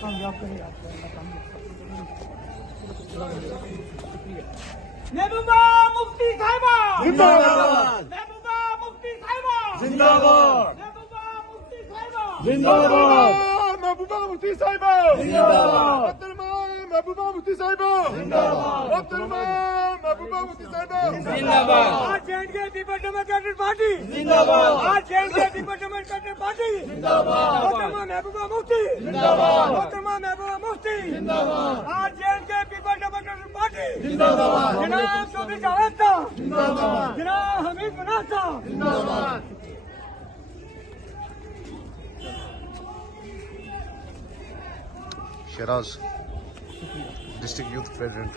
کامیاب کرے آپ کو اللہ کامیاب محبوبہ مفتی صاحبہ زندہ باد محبوبہ مفتی صاحبہ زندہ باد محبوبہ مفتی صاحبہ زندہ باد محبوبہ مفتی صاحبہ زندہ باد محبوبہ مفتی صاحبہ زندہ باد محبوبہ مفتی صاحبہ زندہ باد آج جے پیپل ڈیموکریٹک پارٹی زندہ باد آج جے پیپل ڈیموکریٹک پارٹی زندہ باد محترمہ محبوبہ مفتی زندہ باد محترمہ محبوبہ مفتی زندہ باد آج جے پیپل ڈیموکریٹک پارٹی زندہ باد جناب چودھری جاوید صاحب زندہ باد جناب حمید مناز صاحب زندہ باد Shiraz district youth president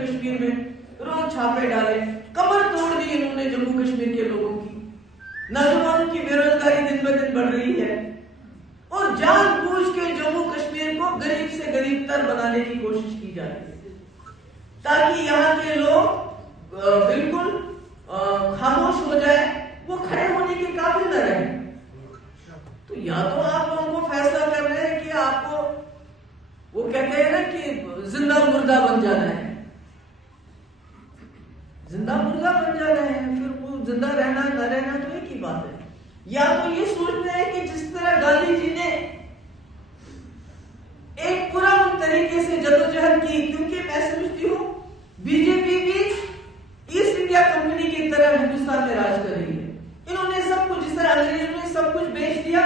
Kashmir میں روز چھاپے ڈالے، کمر توڑ دی انہوں نے جموں کشمیر کے لوگوں کی. نوجوانوں کی بے روزگاری دن بہ دن بڑھ رہی ہے اور جان بوجھ کے جموں کشمیر کو غریب سے غریب تر بنانے کی کوشش کی جا رہی ہے تاکہ یہاں کے لوگ بالکل خاموش ہو جائے، وہ کھڑے ہونے کے قابل نہ رہیں. تو یا تو آپ لوگوں کو فیصلہ کر رہے ہیں کہ آپ کو وہ کہتے ہیں نا کہ زندہ مردہ بن جانا ہے، زندہ مردہ بن جانا ہے، پھر وہ زندہ رہنا نہ رہنا تو ایک ہی بات ہے. یا تو یہ سوچنا ہے کہ جس طرح گاندھی جی نے ایک پرامن طریقے سے جدوجہد کی، کیونکہ میں سمجھتی ہوں بی جے پی بھی ایسٹ انڈیا کمپنی کی طرح ہندوستان میں راج کر رہی ہے. انہوں نے سب کچھ، جس طرح انگریزوں نے سب کچھ بیچ دیا،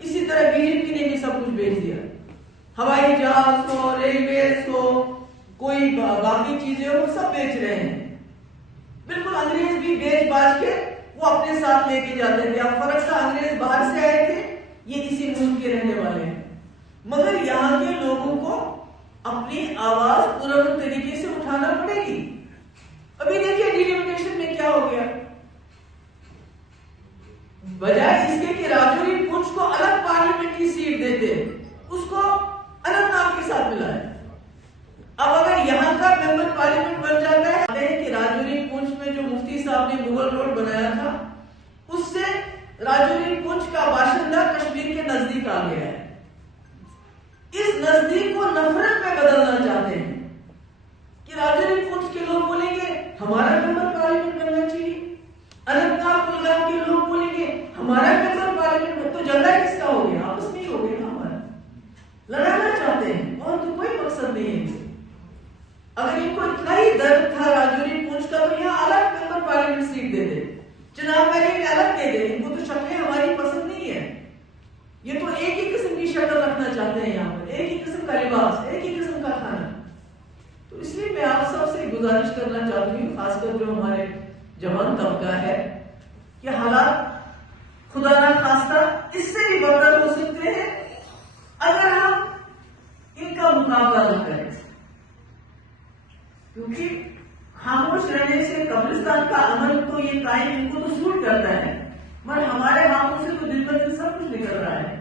اسی طرح بی جے پی نے بھی سب کچھ بیچ دیا. ہوائی جہاز ہو، ریلویز ہو، کوئی باقی چیزیں ہو، سب بیچ رہے ہیں. بالکل انگریز بھی بیچ باچ کے وہ اپنے ساتھ لے کے جاتے تھے. اب فرق تھا انگریز باہر سے آئے تھے، یہ اسی ملک کے رہنے والے ہیں، مگر یہاں کے لوگوں کو اپنی آواز پرامن طریقے سے اٹھانا پڑے گی. ابھی دیکھیے ڈیلیمیٹیشن میں کیا ہو گیا، بجائے اس کے کہ راجوری پونچھ کو الگ پارلیمنٹ کی سیٹ دیتے، اس کو اننت ناگ کے ساتھ ملا ہے. اب اگر یہاں کا ممبر پارلیمنٹ بن جاتا ہے کہ راجوری پونچھ میں جو مفتی صاحب نے مغل روڈ بنایا تھا، اس سے راجوری پونچھ کا باشندہ کشمیر کے نزدیک آ گیا ہے. اس نزدیک کو نفرت میں بدلنا چاہتے ہیں کہ راجوری پونچھ کے لوگ بولیں گے ہمارا ممبر پارلیمنٹ بننا چاہیے، اننت ناگ کلگام کے لوگ بولیں گے ہمارا ممبر پارلیمنٹ. تو جھگڑا کس کا ہو گیا؟ آپس میں ہی ہو گیا نا. ہمارا لڑانا چاہتے ہیں اور تو کوئی مقصد نہیں ہے. اگر ان کو اتنا ہی درد تھا راجوری پونچھ کا تو یہاں الگ ممبر پارلیمنٹ سیٹ دے دے، چناب ویلی میں الگ دے دے. ان کو تو شکلیں ہماری پسند نہیں ہے، یہ تو ایک ہی قسم کی شکل رکھنا چاہتے ہیں یہاں پر، ایک ہی قسم کا لباس، ایک ہی قسم کا کھانا. تو اس لیے میں آپ سب سے گزارش کرنا چاہتی ہوں، خاص کر جو ہمارے جوان طبقہ ہے، کہ حالات خدا نہ خواستہ اس سے بھی بدتر ہو سکتے ہیں اگر ہم ان کا مقابلہ نہ کریں. کیونکہ خاموش رہنے سے قبرستان کا عمل تو یہ قائم ان کو تو سوٹ کرتا ہے، مگر ہمارے ہاتھوں سے تو دن بہ دن سب کچھ نکل رہا ہے.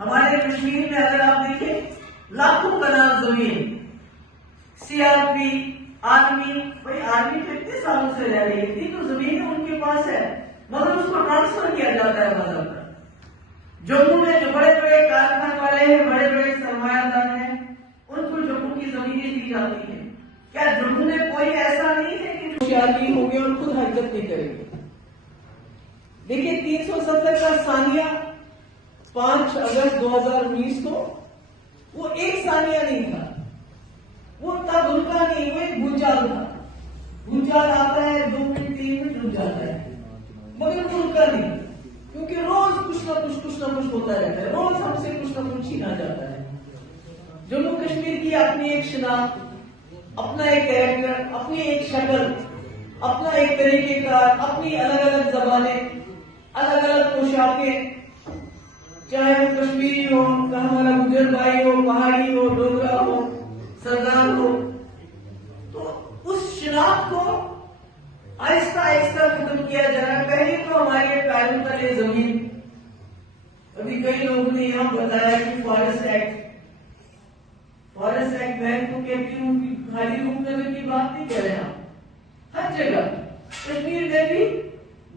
ہمارے کشمیر میں اگر آپ دیکھیں لاکھوں کنال زمین سی آر پی آرمی، بھائی آرمی تو اتنے سالوں سے رہ رہی ہے، اتنی تو زمین ان کے پاس ہے، مگر اس کو ٹرانسفر کیا جاتا ہے بدل کر. جموں میں جو بڑے بڑے کارخانے والے ہیں، بڑے بڑے سرمایہ دار ہیں، ان کو جموں کی زمینیں دی جاتی ہیں. کیا جموں میں کوئی ایسا نہیں ہے کہ ہوشیاری ہو گئے اور خود حرکت نہیں کریں گے؟ دیکھیے 370 کا ثانیہ 5 اگست 2019 کو وہ ایک ثانیہ نہیں تھا، وہ تب ان کا نہیں، وہ ایک بھونچال تھا. بھونچال آتا ہے 2 منٹ 3 منٹ رک جاتا ہے، مگر وہ ان کا نہیں، کیونکہ روز کچھ نہ کچھ ہوتا رہتا ہے، روز ہم سے کچھ نہ کچھ چھینا جاتا ہے. جموں کشمیر کی اپنی ایک شناخت، اپنا ایک کیریکٹر، اپنی ایک شکل، اپنا ایک طریقہ کار، اپنی الگ الگ زبانیں، الگ الگ پوشاکیں، چاہے وہ کشمیری ہو، ہمارا گجر بھائی ہو، پہاڑی ہو، ڈوگرا ہو، سردار ہو، تو اس شناخت کو آہستہ آہستہ ختم کیا جا رہا ہے۔ پہلے تو ہمارے پیروں تلے زمین، ابھی کئی لوگوں نے یہاں بتایا کہ فارسٹ ایکٹ میں تو کہتی ہوں کہ خالی روپ نگر کی بات نہیں کر رہے آپ، ہر جگہ کشمیر میں بھی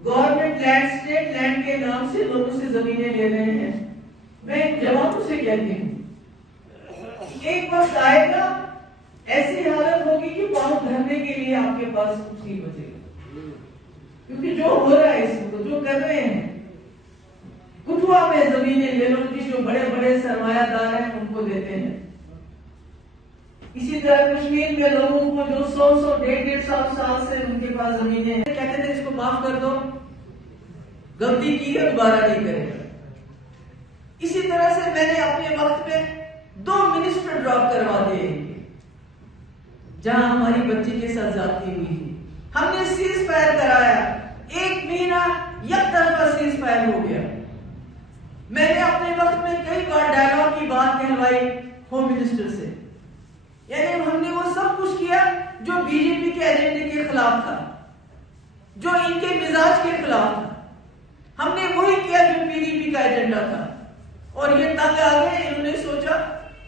گورنمنٹ لینڈ، اسٹیٹ لینڈ کے نام سے لوگوں سے زمینیں لے رہے ہیں۔ میں جوانوں سے کہتی ہوں ایک وقت آئے گا ایسی حالت ہوگی کہ پاؤں دھرنے کے لیے آپ کے پاس کچھ نہیں بچے گا، کیونکہ جو ہو رہا ہے اس کو جو کر رہے ہیں، کٹھوا میں زمینیں لے لو جی، جو بڑے بڑے سرمایہ دار ہیں ان کو دیتے ہیں۔ اسی طرح کشمیر میں لوگوں کو جو 100 150 سال سے ان کے پاس زمینیں ہیں، کہتے تھے اس کو معاف کر دو، غلطی کی ہے دوبارہ نہیں کرے گا۔ اسی طرح سے میں نے اپنے وقت میں 2 منسٹر ڈراپ کروا دیے جہاں ہماری بچی کے ساتھ زیادتی ہوئی تھی، ہم نے سیز فائر کرایا، 1 مہینہ یک طرفہ سیز فائر ہو گیا۔ میں نے اپنے وقت میں کئی بار ڈائلاگ کی بات کہلوائی ہوم منسٹر سے، یعنی ہم نے وہ سب کچھ کیا جو بی جے پی کے ایجنڈے کے خلاف تھا، جو ان کے مزاج کے خلاف تھا، ہم نے وہی کیا جو پی ڈی پی کا ایجنڈا تھا۔ اور یہ تنگ آ گئے، انہوں نے سوچا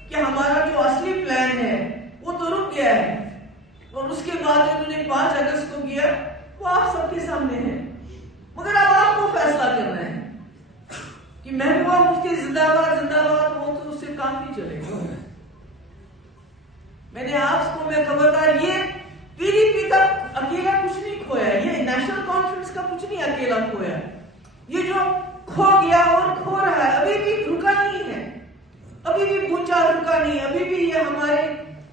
کہ ہمارا جو اصلی پلان ہے وہ تو رک گیا ہے، اور اس کے بعد انہوں نے 5 اگست کو کیا، وہ آپ سب کے سامنے ہے۔ مگر اب آپ کو فیصلہ کرنا ہے کہ محبوبہ مفتی زندہ باد زندہ باد، وہ تو اس سے کام نہیں چلے گا۔ میں نے آپ کو میں خبردار، یہ پی ڈی پی کا اکیلا کچھ نہیں کھویا، یہ نیشنل کانفرنس کا کچھ نہیں اکیلا کھویا، یہ جو کھو گیا اور کھو رہا ہے ابھی بھی رکا نہیں ہے، ابھی بھی پونچا رکا نہیں، ابھی بھی یہ ہمارے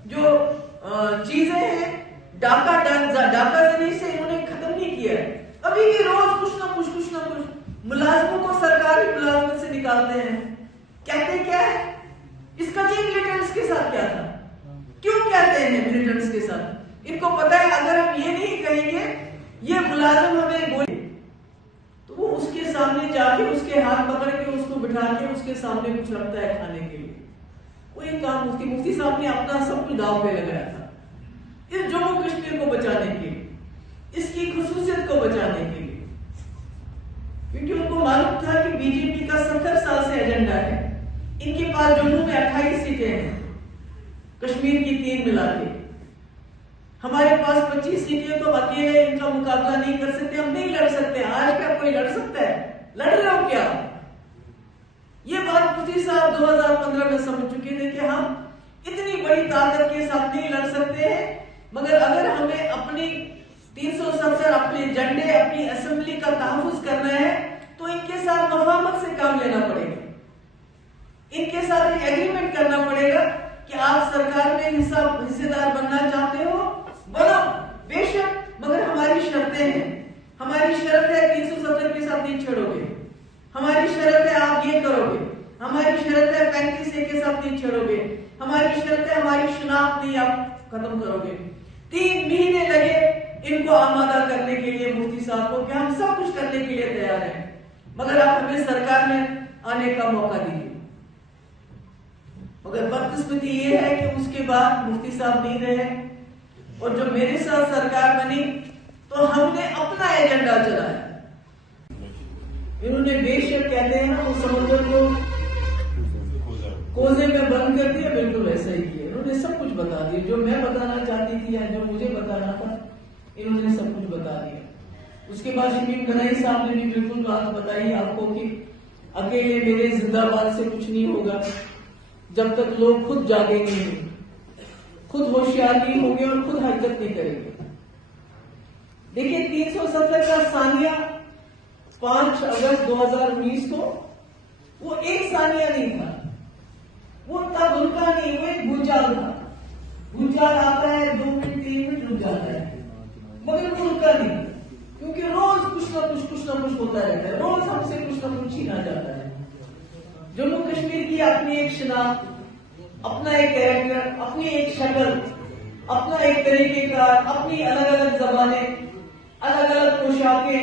جو چیزیں ہیں ڈاکہ زنی سے انہوں نے ختم نہیں کیا ہے، ابھی بھی روز کچھ نہ کچھ ملازموں کو سرکاری ملازمت سے نکالتے ہیں۔ کہتے کیا ہے اس کا جی ملیٹنٹس کے ساتھ کیا تھا، کیوں کہتے ہیں ملیٹنٹس کے ساتھ؟ ان کو پتا ہے اگر ہم یہ نہیں کہیں گے یہ ملازم ہمیں بولے تو وہ اس کے سامنے جا کے اس کے ہاتھ پکڑ کے اس کو بٹھا کے اس کے سامنے کچھ رکھتا ہے کھانے کے لیے۔ وہی کام مفتی صاحب نے اپنا سب کچھ داؤ پہ لگایا تھا اس جموں کشمیر کو بچانے کے لیے، اس کی خصوصیت کو بچانے کے لیے، کیونکہ ان کو معلوم تھا کہ بی جے پی کا 70 سال سے ایجنڈا ہے، ان کے پاس جموں میں 28 سیٹیں ہیں، کشمیر کی 3 ملا کے، ہمارے پاس 25 سیٹیں، تو اکیلے ان کا مقابلہ نہیں کر سکتے، ہم نہیں لڑ سکتے۔ آج کیا کوئی لڑ سکتا ہے؟ لڑ رہے ہو کیا؟ یہ بات مفتی صاحب 2015 میں سمجھ چکے تھے کہ ہم اتنی بڑی طاقت کے ساتھ نہیں لڑ سکتے ہیں، مگر اگر ہمیں اپنی 370 اپنے جھنڈے اپنی اسمبلی کا تحفظ کرنا ہے تو ان کے ساتھ مفاہمت سے کام لینا پڑے گا، ان کے ساتھ ایک ایگریمنٹ کرنا پڑے گا کہ آپ سرکار میں حصے دار بننا چاہتے ہو بنو، بے شک، مگر ہماری شرطیں ہیں، ہماری شرط ہے 370 کے ساتھ نہیں چھڑو گے، ہماری شرط ہے آپ یہ کرو گے، ہماری شرط ہے 35A کے ساتھ نہیں چھڑو گے، ہماری شرط ہے ہماری شناخت نہیں آپ ختم کرو گے۔ 3 مہینے لگے ان کو آمادہ کرنے کے لیے مفتی صاحب کو کہ ہم سب کچھ کرنے کے لیے تیار ہیں، مگر آپ ہمیں سرکار میں آنے کا موقع دیجیے۔ مگر بدقسمتی یہ ہے کہ اس کے بعد مفتی صاحب نہیں رہے، اور جب میرے ساتھ سرکار بنی تو ہم نے اپنا ایجنڈا چلایا۔ انہوں نے بے شک کہتے ہیں نا وہ سمندر کو کوزے میں بند کر دیا، بالکل ایسا ہی کیا، انہوں نے سب کچھ بتا دیا، جو میں بتانا چاہتی تھی یا جو مجھے بتانا تھا انہوں نے سب کچھ بتا دیا۔ اس کے بعد شمیم گنائی صاحب نے بھی بالکل بات بتائی آپ کو کہ اکیلے میرے زندہ باد سے کچھ نہیں ہوگا جب تک لوگ خود جاگیں گے نہیں، خود ہوشیار نہیں ہوں گے اور خود حرکت نہیں کریں گے۔ دیکھیں 370 کا ثانیہ 5 اگست 2019 کو وہ 1 ثانیہ نہیں تھا، وہ اتنا دھلکا نہیں، وہ ایک بھونچال تھا۔ بھونچال آتا ہے 2 منٹ 3 منٹ رک جاتا ہے، مگر دھلکا نہیں، کیونکہ روز کچھ نہ کچھ ہوتا رہتا ہے، روز ہم سے کچھ نہ کچھ چھینا جاتا ہے۔ جموں کشمیر کی اپنی ایک شناخت، اپنا ایک کیریکٹر، اپنی ایک شکل، اپنا ایک طریقہ کار، اپنی الگ الگ زبانیں، الگ الگ پوشاکیں،